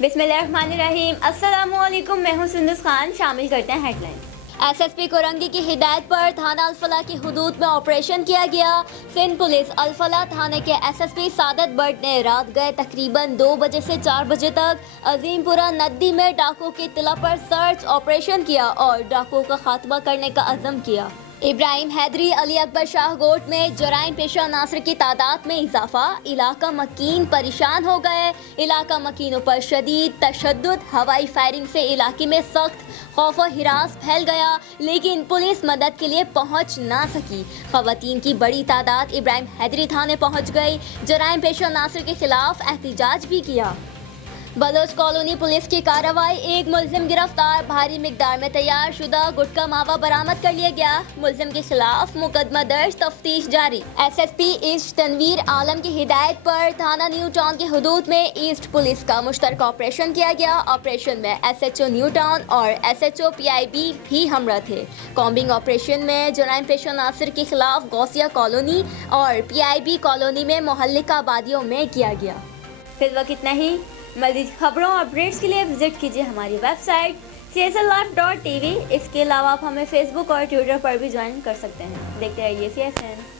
बिस्मिल्लाहिर्रहमानिर्रहीम। अस्सलामुअलैकुम, मैं हूं सुंदस खान। शामिल करते हैं हेडलाइंस। एसएसपी कोरंगी की हिदायत पर थाना अल्फला की हुदूद में ऑपरेशन किया गया। सिंध पुलिस अल्फला थाने के एसएसपी सादत बट ने रात गए तकरीबन 2 बजे से 4 बजे तक अजीमपुरा नदी में डाकुओं की इत्तला पर सर्च ऑपरेशन किया और डाकुओं का खात्मा करने का अज़म किया। इब्राहिम हैदरी अली अकबर शाह गोट में जराइम पेशा नासर की तादाद में इजाफा। इलाका मकीन परेशान हो गए। इलाका मकीनों पर शदीद तशद्दुद, हवाई फायरिंग से इलाके में सख्त खौफ और हिरास फैल गया, लेकिन पुलिस मदद के लिए पहुंच ना सकी। खवातीन की बड़ी तादाद इब्राहिम हैदरी थाने पहुंच गई। जराइम पेशा नासर के खिलाफ एहतजाज भी किया। बलोच कॉलोनी पुलिस की कार्रवाई, एक मुलजिम गिरफ्तार। भारी मिकदार में तैयार शुदा गुटखा मावा बरामद कर लिया गया। मुलजिम के खिलाफ मुकदमा दर्ज, तफ्तीश जारी। एसएसपी ईस्ट तनवीर आलम की हिदायत पर थाना न्यू टाउन की हुदूद में ईस्ट पुलिस का मुश्तरका ऑपरेशन किया गया। ऑपरेशन में एसएचओ न्यू टाउन और एसएचओ पीआईबी भी हमरा थे। कॉम्बिंग ऑपरेशन में जराइम पेशा नासिर के खिलाफ गौसिया कॉलोनी और पीआईबी कॉलोनी में मोहल्लिका आबादियों में किया गया। फिर वक्त इतना ही। मज़ीद खबरों और अपडेट्स के लिए विजिट कीजिए हमारी वेबसाइट cslife.tv। इसके अलावा आप हमें फेसबुक और ट्विटर पर भी ज्वाइन कर सकते हैं। देखते रहिए CSN।